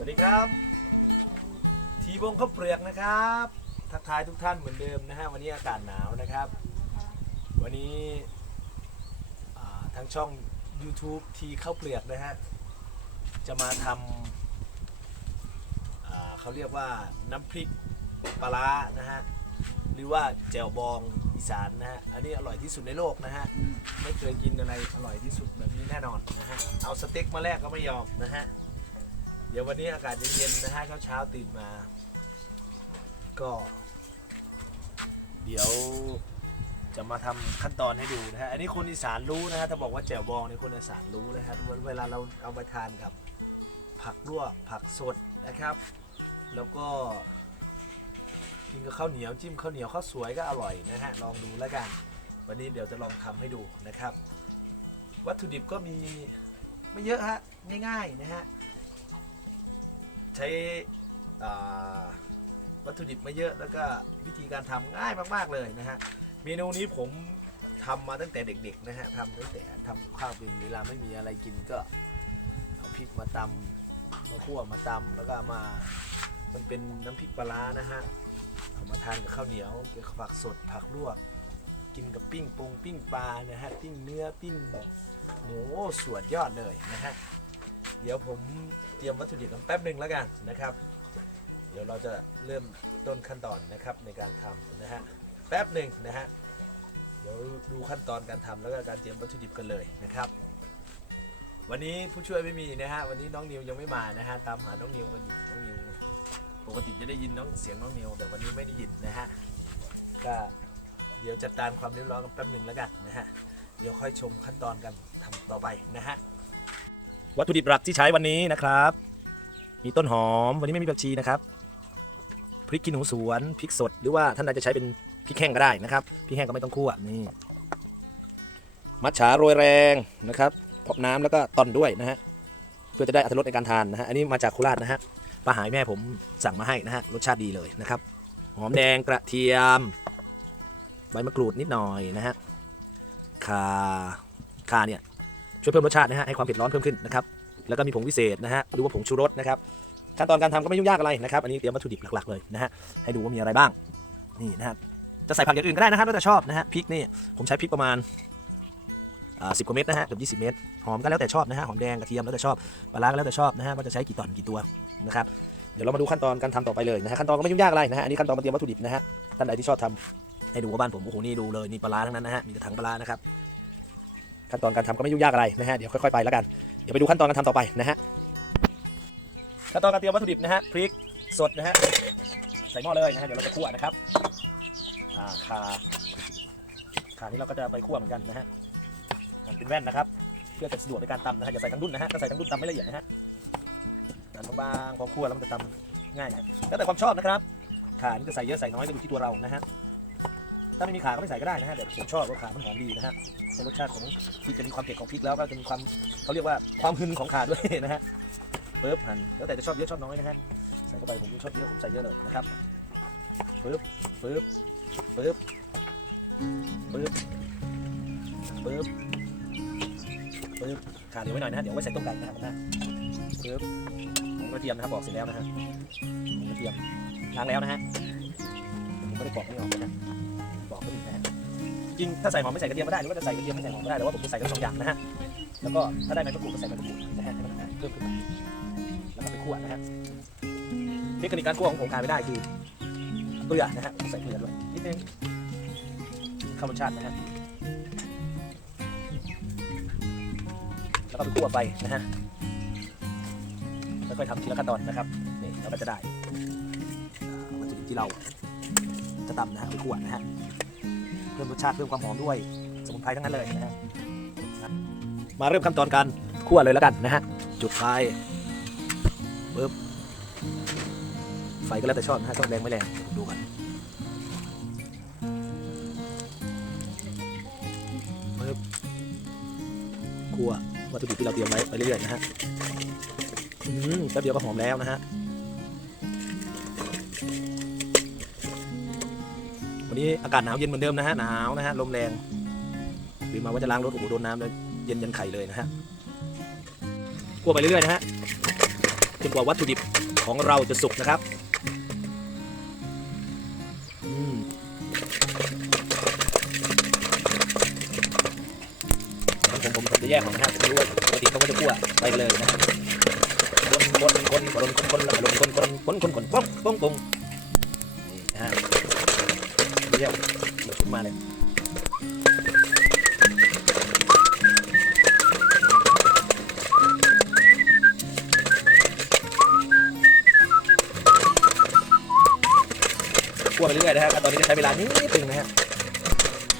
สวัสดีครับ ทีวงข้าวเปลือกนะครับ ทักทายทุกท่านเหมือนเดิมนะฮะวันนี้อากาศหนาวนะครับ วันนี้อ่าทางช่อง YouTube ทีข้าวเปลือกนะฮะจะมาทำอ่าเขาเรียกว่าน้ำพริกปลาร้านะฮะหรือว่าแจ่วบองอีสานนะฮะอันนี้อร่อยที่สุดในโลกนะฮะไม่เคยกินอะไรอร่อยที่สุดแบบนี้แน่นอนนะฮะเอาสเต็กมาแลกก็ไม่ยอมนะฮะ เดี๋ยววันนี้อากาศเย็นๆนะฮะเช้าเช้าตื่นมา ก็ เดี๋ยวจะมาทำขั้นตอนให้ดูนะฮะ อันนี้คนอีสานรู้นะฮะ ถ้าบอกว่าแจ่วบองนี่คนอีสานรู้นะฮะเวลาเราเอาไปทานกับผักลวกผักสดนะครับ แล้วก็กินกับข้าวเหนียวจิ้มข้าวเหนียวข้าวสวยก็อร่อยนะฮะ ลองดูแล้วกัน วันนี้เดี๋ยวจะลองทำให้ดูนะครับ วัตถุดิบก็มีไม่เยอะฮะ ง่ายๆนะฮะ ใช้วัตถุดิบไม่เยอะแล้วก็วิธีการทำง่ายมาก ๆ เลยนะฮะ เมนูนี้ผมทำมาตั้งแต่เด็ก ๆ นะฮะทำตั้งแต่ทำข้าวเป็นเวลาไม่มีอะไรกินก็เอาพริกมาตำมาคั่วมาตำแล้วก็มา มันเป็นน้ำพริกปลานะฮะเอามาทานกับข้าวเหนียวเกี่ยวกับผักสดผักลวก กินกับปิ้งปงปิ้งปลานะฮะปิ้งเนื้อปิ้งหมูสวดยอดเลยนะฮะ เดี๋ยวผมเตรียมวัตถุดิบกันแป๊บหนึ่งแล้วกันนะครับ เดี๋ยวเราจะเริ่มต้นขั้นตอนนะครับในการทำนะฮะแป๊บหนึ่งนะฮะเดี๋ยวดูขั้นตอนการทำแล้วก็การเตรียมวัตถุดิบกันเลยนะครับ วันนี้ผู้ช่วยไม่มีนะฮะวันนี้น้องนิวยังไม่มานะฮะตามหาน้องนิวกันอยู่น้องนิวปกติจะได้ยินน้องเสียงน้องนิวแต่วันนี้ไม่ได้ยินนะฮะก็เดี๋ยวจัดการความเรียบร้อยกันแป๊บหนึ่งแล้วกันนะฮะเดี๋ยวค่อยชมขั้นตอนกันทำต่อไปนะฮะ วัตถุดิบหลักที่ใช้วันนี้นะครับ มีต้นหอมวันนี้ไม่มีผักชีนะครับพริกขี้หนูสวนพริกสดหรือว่าท่านใดจะใช้เป็นพริกแห้งก็ได้นะครับพริกแห้งก็ไม่ต้องคั่วนี่มัทฉาโรยแรงนะครับพอน้ำแล้วก็ตอนด้วยนะฮะเพื่อจะได้อรรถรสในการทานนะฮะอันนี้มาจากโคราชนะฮะป้าหายแม่ผมสั่งมาให้นะฮะรสชาติดีเลยนะครับหอมแดงกระเทียม ใบมะกรูดนิดหน่อยนะฮะข่าข่าเนี่ย ช่วยเพิ่มรสชาตินะฮะให้ความเผ็ดร้อนเพิ่มขึ้นนะครับแล้วก็มีผงวิเศษนะฮะหรือว่าผงชูรสนะครับขั้นตอนการทำก็ไม่ยุ่งยากอะไรนะครับอันนี้เตรียมวัตถุดิบหลักๆเลยนะฮะให้ดูว่ามีอะไรบ้างนี่นะครับจะใส่ผักอย่างอื่นก็ได้นะครับแล้วแต่ชอบนะฮะพริกนี่ผมใช้พริกประมาณสิบกว่าเม็ดนะฮะเกือบยี่สิบเม็ดหอมก็แล้วแต่ชอบนะฮะหอมแดงกระเทียมแล้วแต่ชอบปลาร้าก็แล้วแต่ชอบนะฮะว่าจะใช้กี่ตอนกี่ตัวนะครับเดี๋ยวเรามาดูขั้นตอนการทำต่อไปเลยนะฮะขั้นตอนก็ไม่ยุ่งยากอะไรนะฮะอันนี้ขั้นตอนมาเตรียมวัตถุดิบนะฮะท่านใดที่ชอบทำให้ดูว่าบ้านผมโอ้โหนี่ดูเลยนี่ปลาร้าทั้งนั้นนะฮะมีแต่ถังปลาร้านะครับ ขั้นตอนการทำก็ไม่ยุ่งยากอะไรนะฮะเดี๋ยวค่อยๆไปแล้วกันเดี๋ยวไปดูขั้นตอนการทำต่อไปนะฮะขั้นตอนการเตรียมวัตถุดิบนะฮะพริกสดนะฮะใส่หม้อเลยนะฮะเดี๋ยวเราจะคั่วนะครับอ่าขาขานี่เราก็จะไปคั่วเหมือนกันนะฮะหั่นเป็นแว่นนะครับ เพื่อจะสะดวกในการตำนะฮะอย่าใส่ทั้งดุ่นนะฮะถ้าใส่ทั้งดุ่นตำไม่ละเอียดนะฮะหั่นบางๆพอคั่วแล้วมันจะตำง่ายนะแล้วแต่ความชอบนะครับขานี่จะใส่เยอะใส่น้อยก็อยู่ที่ตัวเรานะฮะ ถ้าไม่มีขาก็ไม่ใส่ก็ได้นะฮะแต่ผมชอบว่าขามันหอมดีนะฮะในรสชาติของพริกจะมีความเผ็ดของพริกแล้วก็จะมีความเขาเรียกว่าความหึนของขาด้วยนะฮะปึ๊บหั่นแล้วแต่จะชอบเยอะชอบน้อยนะฮะใส่เข้าไปผมชอบเยอะผมใส่เยอะเลยนะครับปึ๊บปึ๊บปึ๊บปึ๊บปึ๊บปึ๊บขาเดี๋ยวไว้หน่อยนะฮะเดี๋ยวไว้ใส่ต้มไก่นะครับนะปึ๊บหอมกระเทียมนะครับบอกเสร็จแล้วนะฮะกระเทียมล้างแล้วนะฮะผมไม่ได้ปอกไม่ออกนะ อกก็ดีนะฮะจริงถ้าใส่หอมไม่ใส่กระเทียมก็ได้หรือว่าจะใส่กระเทียมไม่ใส่หอมก็ได้แต่ว่าผมจะใส่ทั้งสองอย่างนะฮะแล้วก็ถ้าได้ใบมะกรูดก็ใส่ใบมะกรูดนะฮะให้มันเพิ่มขึ้นมาแล้วก็ไปคั่วนะฮะเทคนิคการคั่วของผมขาดไม่ได้คือเกลือนะฮะผมใส่เกลือด้วยนิดนึงข้ารสชาตินะฮะแล้วก็ไปคั่วไปนะฮะแล้วค่อยทำทีละขั้นตอนนะครับนี่แล้วก็จะได้อ่าวัตถุดิบที่เราจะตำนะฮะไปคั่วนะฮะ พิ่มรสชาติเพิ่มความหอมด้วยสมุนไพรทั้งนั้นเลยนะฮะมาเริ่มขั้นตอนการคั่วเลยแล้วกันนะฮะจุดไฟปึ๊บไฟก็แล้วแต่ชอบนะฮะชอบแรงไม่แรงดูกันปึ๊บคั่ววัตถุดิบที่เราเตรียมไว้ไปเรื่อยๆนะฮะอืมแป๊บเดียวก็หอมแล้วนะฮะ นี้อากาศหนาวเย็นเหมือนเดิมนะฮะหนาวนะฮะลมแรงตื่นมาว่าจะล้างรถโอ้โหโดนน้ำเลยเย็นยันไข่เลยนะฮะคั่วไปเรื่อยๆนะฮะจนกว่าวัตถุดิบของเราจะสุกนะครับผมผมผมจะแยกของนะครับด้ว่าปกติเขาก็จะคั่วไปเลยนะครับคนคนคนคนคนคนคนคนคนคนคนคนป้องป้องป้องนี่นะฮะ เรียกเดี๋ยวชุดมาเลยคั่วไปเรื่อยๆนะครับตอนนี้ใช้เวลานิดนึงนะฮะ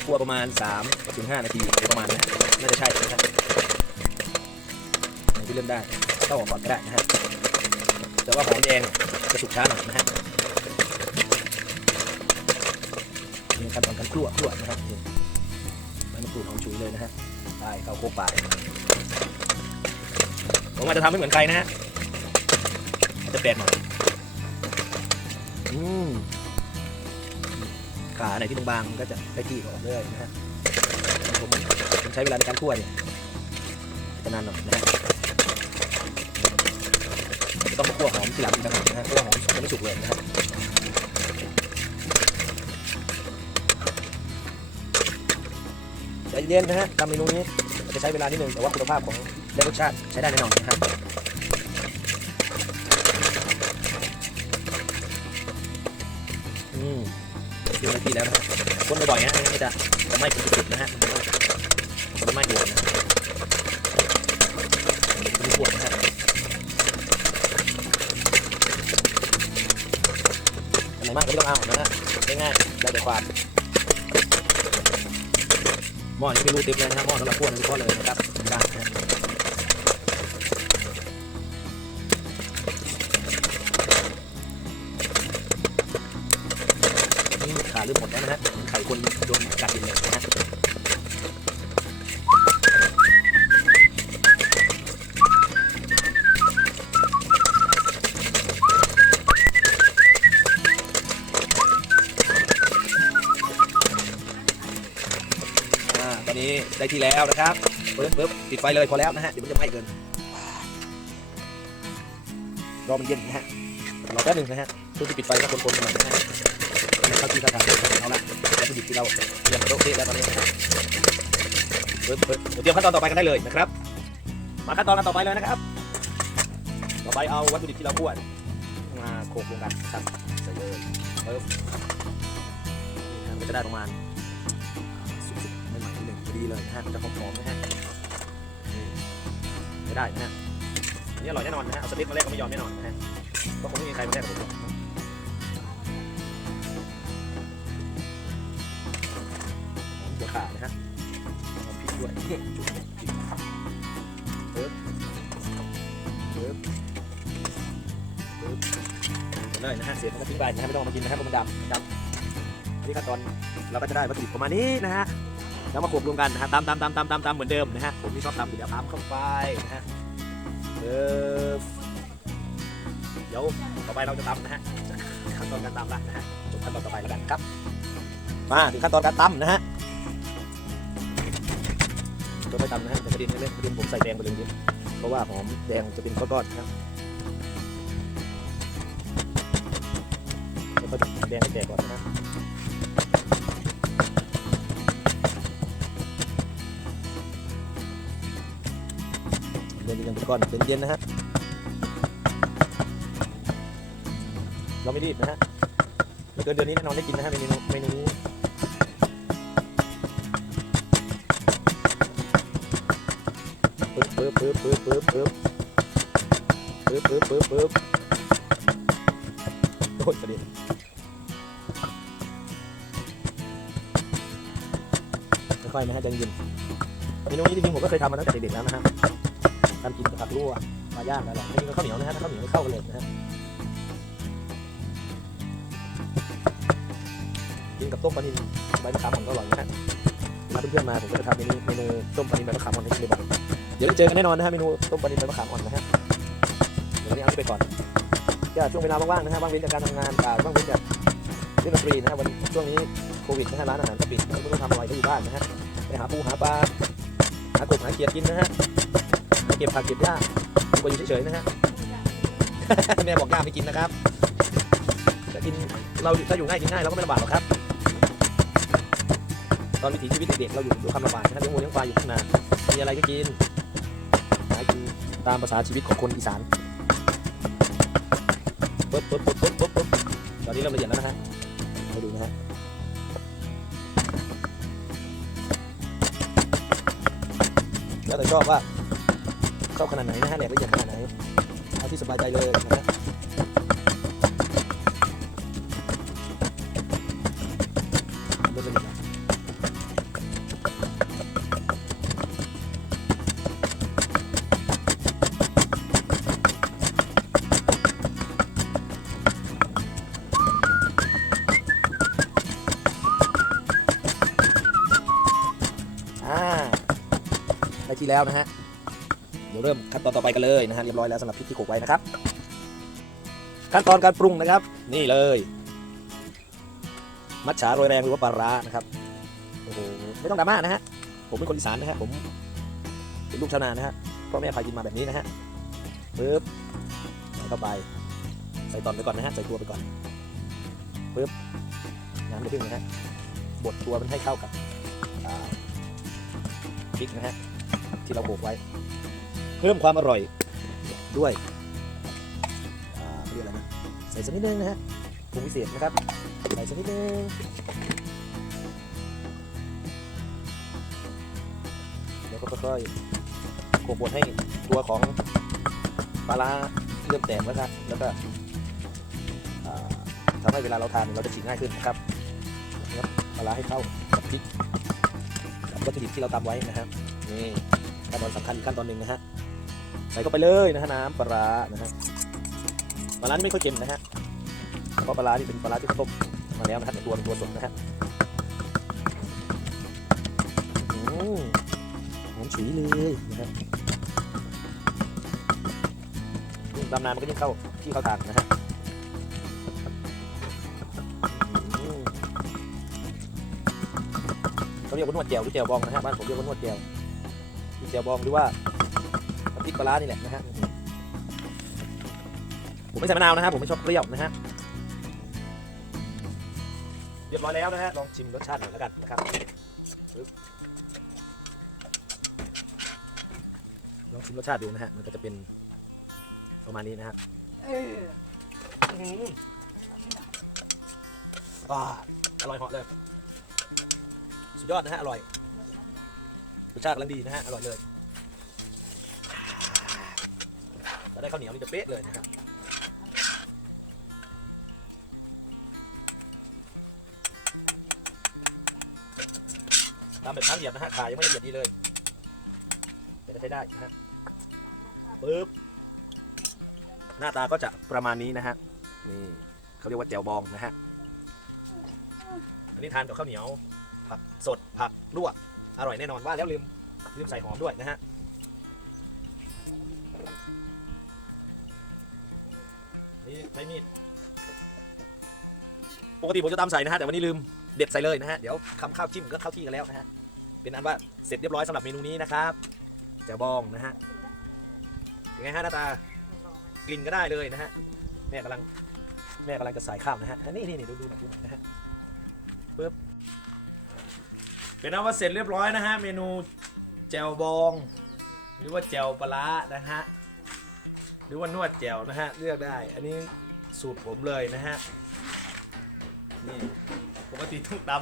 คั่วประมาณ3ถึง5นาทีประมาณนะน่าจะใช่นะครับย่างที่เริ่มได้เข้าออกก่อนก็ได้นะฮะแต่ว่าหอมแดงจะสุกช้าหน่อยนะฮะ นี่ขั้นตอนการคั่วคั่วนะครับใบมะกรูดหอมฉุยเลยนะฮะไปเข้าโคกปายผมอาจจะทำไม่เหมือนใครนะฮะจะแปลกหน่อยอืมขาไหนที่บางๆมันก็จะได้ที่ก่อนเลยนะฮะผมผมใช้เวลาในการคั่วเนี่ยจะนานหน่อยนะฮะต้องมาคั่วหอมทีหลังอีกต่างหากนะฮะเพราะว่าหอมยังไม่สุกเลยนะฮะ เย็นนะฮะทำเมนูนี้จะใช้เวลานิดนึงแต่ว่าคุณภาพของและรสชาติใช้ได้แน่นอนนะฮะอืมดูนาทีแล้วคนบ่อยๆฮะไม่งั้นมันจะจะไม้เป็นจุดๆนะฮะมันจะมันจะไหม้โดนนะมันจะปวดนะครับอันไหนมากก็ไม่ต้องเอานะฮะง่ายๆได้แต่ความ หม้อนี้ไม่รู้ติ๊บเลยนะหม้อสำหรับพวกนั้นก็เลยนะครับ ที่แล้วนะครับปึ๊บปึ๊บปิดไฟเลยพอแล้วนะฮะเดี๋ยวมันจะไหม้เกินรอมันเย็นนะฮะรอแป๊บนึงนะฮะช่วงที่ปิดไฟก็คนๆกันหน่อยนะฮะเข้าที่เข้าทางเอาละวัตถุดิบที่เราเตรียมโรคเแล้วตอนนี้นะครับปึ๊บปึ๊บเดี๋ยวเตรียมขั้นตอนต่อไปกันได้เลยนะครับ มาขั้นตอนกันต่อไปเลยนะครับ ต่อไปเอาวัตถุดิบที่เราคั่วมาโขลกลงกันครับใส่เลยปึ๊บนี่มันก็จะได้ประมาณ ดีเลยนะฮะมันจะหอมๆนะฮะไม่ได้นะฮะอันนี้อร่อยแน่นอนนะฮะเอาสลิดมาแรกก็ไม่ยอมแน่นอนนะฮะก็คงไม่มีใครมาแรกกับผมของหัวขานะฮะหอมพริกด้วยจุ๊บจุ๊บเอิบเอิบเอิบเลยนะฮะเสียมันก็ทิ้งไปนะฮะไม่ต้องมากินนะฮะเพราะมันดำดำนี่ขั้นตอนเราก็จะได้วัตถุดิบประมาณนี้นะฮะ แล้วมาขลกรวมกันนะฮะตามตามตามตามตามตามเหมือนเดิมนะฮะผมที่ชอบตำอยู่เดี๋ยวตามเข้าไปนะฮะเออเดี๋ยวต่อไปเราจะตำนะฮะขั้นตอนการตำละนะฮะจบขั้นตอนต่อไปแล้วกันครับ มาถึงขั้นตอนการตำนะฮะจะไม่ตำนะฮะแต่กระเด็นเล่นกระเด็นผมใส่แดงไปเลยนิดเพราะว่าหอมแดงจะเป็นก้อนๆครับแล้วก็แดงแจกก่อนนะ ก้อนเป็นเย็นนะฮะ เราไม่รีบนะฮะไม่เกินเดือนนี้แน่นอนได้กินนะฮะเมนูเมนูนี้ปึ๊บปึ๊บปึ๊บปึ๊บปึ๊บปึ๊บปึ๊บปึ๊บปึ๊บปึ๊บโอ้ยกระเด็นค่อยๆนะฮะใจเย็นเมนูนี้จริงๆผมก็เคยทำมาตั้งแต่เด็กๆแล้วนะฮะำกินกับผักลวกปลาย่างอรไม่กินกับข้าวเหนียวนะฮะถ้าข้าวเหนียวไม่เข้ากันเลยนะฮะกินกับต้มปลานิลใบมะขามอ่อนก็อร่อยนะฮะมาเพื่อนๆมาผมก็จะทำเมนูเมนูต้มปลานิลใบมะขามอ่อนให้กินบ่อยๆเดี๋ยวได้เจอกันแน่นอนนะฮะเมนูต้มปลานิลใบมะขามอ่อนนะฮะเดี๋ยวนี้เอาไปก่อนก็ช่วงเวลาว่างๆนะฮะว่างเว้นจากการทำงานอ่าว่างเว้นจากเล่นดนตรีนะฮะวันช่วงนี้โควิดนะฮะร้านอาหารก็ปิดไม่รู้ทำอะไรก็อยู่บ้านนะฮะไปหาปูหาปลาหากบหาเขียดกินนะฮะ เก็บผักเก็บหญ้าอยู่ก็อยู่เฉยๆนะฮะ แม่บอกย่าไม่กินนะครับ จะกินเราถ้าอยู่ง่ายกินง่ายเราก็ไม่ลำบากหรอกครับ ตอนวิถีชีวิตเด็กๆเราอยู่ด้วยความลำบากนะครับเลี้ยงวัวเลี้ยงควายอยู่ทุ่งนามีอะไรก็กินหากินตามภาษาชีวิตของคนอีสานปุ๊บปุ๊บปุ๊บปุ๊บปุ๊บปุ๊บตอนนี้เริ่มละเอียดแล้วนะฮะมาดูนะฮะแล้วแต่ชอบว่า ชอบขนาดไหนนะฮะแหลกละเอียดขนาดไหนเอาที่สบายใจเลยนะเริ่มละเอียดแล้วอ่าได้ที่แล้วนะฮะ เดี๋ยวเริ่มขั้นตอนต่อไปกันเลยนะฮะเรียบร้อยแล้วสำหรับพริกที่โขลกไว้นะครับ ขั้นตอนการปรุงนะครับ นี่เลย มัจฉาโรยแรงหรือว่าปลาร้านะครับโอ้โหไม่ต้องดราม่านะฮะผมเป็นคนอีสานนะฮะผมเป็นลูกชาวนานะฮะพ่อแม่พากินมาแบบนี้นะฮะปึ๊บใส่เข้าไปใส่ตอนไปก่อนนะฮะใส่ตัวไปก่อนปึ๊บน้ำไม่พึ่งนะฮะบดตัวมันให้เข้ากับพริกนะฮะที่เราโขลกไว้ เพิ่มความอร่อยด้วยอ่าเรียกอะไรนะใส่สักนิดนึงนะฮะปรุงพิเศษนะครับ ใส่สักนิดนึงแล้วก็ค่อยๆโขกบดให้ตัวของปลาร้าเริ่มแตกแล้วครับ แล้วก็ทำให้เวลาเราทานเราจะฉีกง่ายขึ้นนะครับปลาร้าให้เข้ากับพริกกับวัตถุดิบที่เราตำไว้นะครับนี่ขั้นตอนสำคัญขั้นตอนหนึ่งนะฮะ เข้าไปเลยนะฮะน้ำปลานะฮะปลาร้านี่ไม่ค่อยเค็มนะฮะเพราะปลาร้านี่เป็นปลาร้าที่ต้มมาแล้วนะฮะในตัวเป็นตัวสดนะฮะหอมฉุยเลยนะฮะยิ่งตำนานมันก็ยิ่งเข้าที่เข้าทางนะฮะเขาเรียกว่านวดแจ่วหรือแจ่วบองนะฮะบ้านผมเรียกว่านวดแจ่วมีเจียวบองหรือว่า ริกปลานี่แหละนะฮะผมไม่ใส่มะนาวนะฮะผมไม่ชอบเปรี้ยวนะฮะเรียบร้อยแล้วนะฮะลองชิมรสชาติหน่อยแล้วกันนะครับลองชิมรสชาติดูนะฮะมันก็จะเป็นประมาณนี้นะฮะอื้อหืออ่าอร่อยเหาะเลย สุดยอดนะฮะ อร่อยรสชาติกำลังดีนะฮะ อร่อยเลย ถ้าได้ข้าวเหนียวนี่จะเป๊ะเลยนะครับตามแบบช้างเหยียบนะฮะขายยังไม่ละเอียดดีเลยแต่ก็ใช้ได้นะฮะปึ๊บหน้าตาก็จะประมาณนี้นะฮะนี่เขาเรียกว่าแจ่วบองนะฮะอันนี้ทานกับข้าวเหนียวผักสดผักลวกอร่อยแน่นอนว่าแล้วลืมลืมใส่หอมด้วยนะฮะ นี่ใช้มีด ปกติผมจะตามใส่นะฮะ แต่วันนี้ลืมเด็ดใส่เลยนะฮะ เดี๋ยวคำข้าวจิ้มก็เข้าที่กันแล้วนะฮะ เป็นอันว่าเสร็จเรียบร้อยสำหรับเมนูนี้นะครับแจ่วบองนะฮะเป็นไงฮะหน้าตากลิ่นก็ได้เลยนะฮะ แม่กำลังแม่กำลังจะใส่ข้าวนะฮะ นี่นี่นี่ดูดูหน่อยดูหน่อยนะฮะปึ๊บ เป็นอันว่าเสร็จเรียบร้อยนะฮะ เมนูแจ่วบอง หรือว่าแจ่วปลาร้านะฮะ หรือว่านวดแจวนะฮะเลือกได้ อันนี้สูตรผมเลยนะฮะนี่ปกติทุกต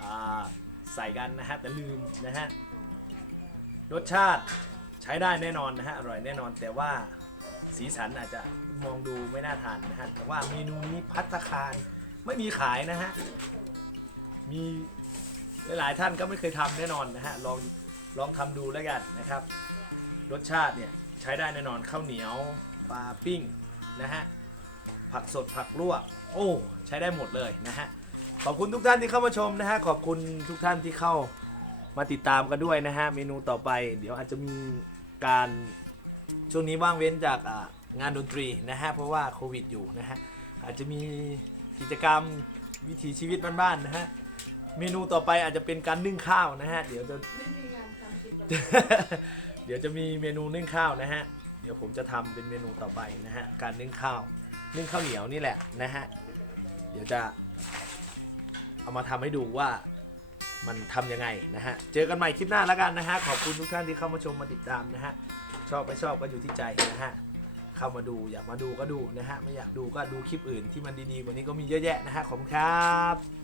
ำใส่กันนะฮะแต่ลืมนะฮะรสชาติใช้ได้แน่นอนนะฮะอร่อยแน่นอนแต่ว่าสีสันอาจจะมองดูไม่น่าทานนะฮะแต่ว่าเมนูนี้พัตตาคารไม่มีขายนะฮะมีหลายๆท่านก็ไม่เคยทำแน่นอนนะฮะลองลองทำดูแล้วกันนะครับ รสชาติเนี่ย ใช้ได้แน่นอนข้าวเหนียวปลาปิ้งนะฮะผักสดผักลวกโอ้ใช้ได้หมดเลยนะฮะขอบคุณทุกท่านที่เข้ามาชมนะฮะขอบคุณทุกท่านที่เข้ามาติดตามกันด้วยนะฮะเมนูต่อไป เดี๋ยวอาจจะมีการช่วงนี้ว่างเว้นจากอ่างานดนตรีนะฮะเพราะว่าโควิดอยู่นะฮะอาจจะมีกิจกรรมวิถีชีวิตบ้านๆนะฮะเมนูต่อไปอาจจะเป็นการนึ่งข้าวนะฮะเดี๋ยวจะไม่มีงานทำกินแบบ เดี๋ยวจะมีเมนูนึ่งข้าวนะฮะ เดี๋ยวผมจะทำเป็นเมนูต่อไปนะฮะ การนึ่งข้าว นึ่งข้าวเหนียวนี่แหละนะฮะ เดี๋ยวจะเอามาทำให้ดูว่ามันทำยังไงนะฮะ เจอกันใหม่คลิปหน้าแล้วกันนะฮะ ขอบคุณทุกท่านที่เข้ามาชมมาติดตามนะฮะ ชอบไม่ชอบก็อยู่ที่ใจนะฮะ เข้ามาดูอยากมาดูก็ดูนะฮะ ไม่อยากดูก็ดูคลิปอื่นที่มันดีๆกว่านี้ก็มีเยอะแยะนะฮะ ขอบคุณครับ